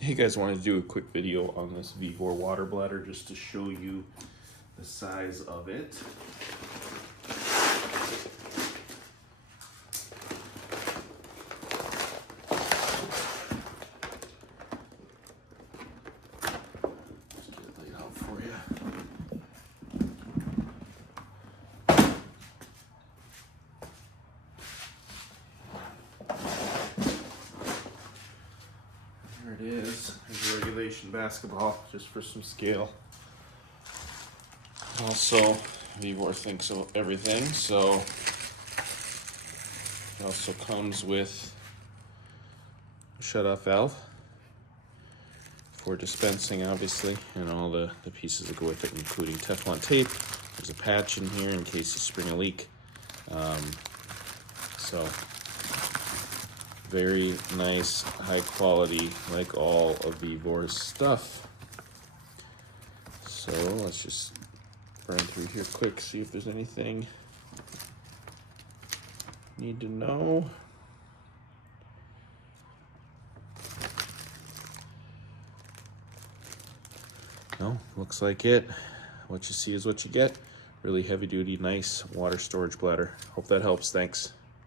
Hey guys, wanted to do a quick video on this VEVOR water bladder just to show you the size of it. Just get it laid out for you. There it is. There's a regulation basketball just for some scale. Also, VEVOR thinks of everything, so it also comes with a shut-off valve for dispensing, obviously, and all the pieces that go with it, including Teflon tape. There's a patch in here in case you spring a leak. So very nice, high quality, like all of VEVOR's stuff. So let's just run through here quick, see if there's anything need to know. No, looks like it. What you see is what you get. Really heavy duty, nice water storage bladder. Hope that helps. Thanks.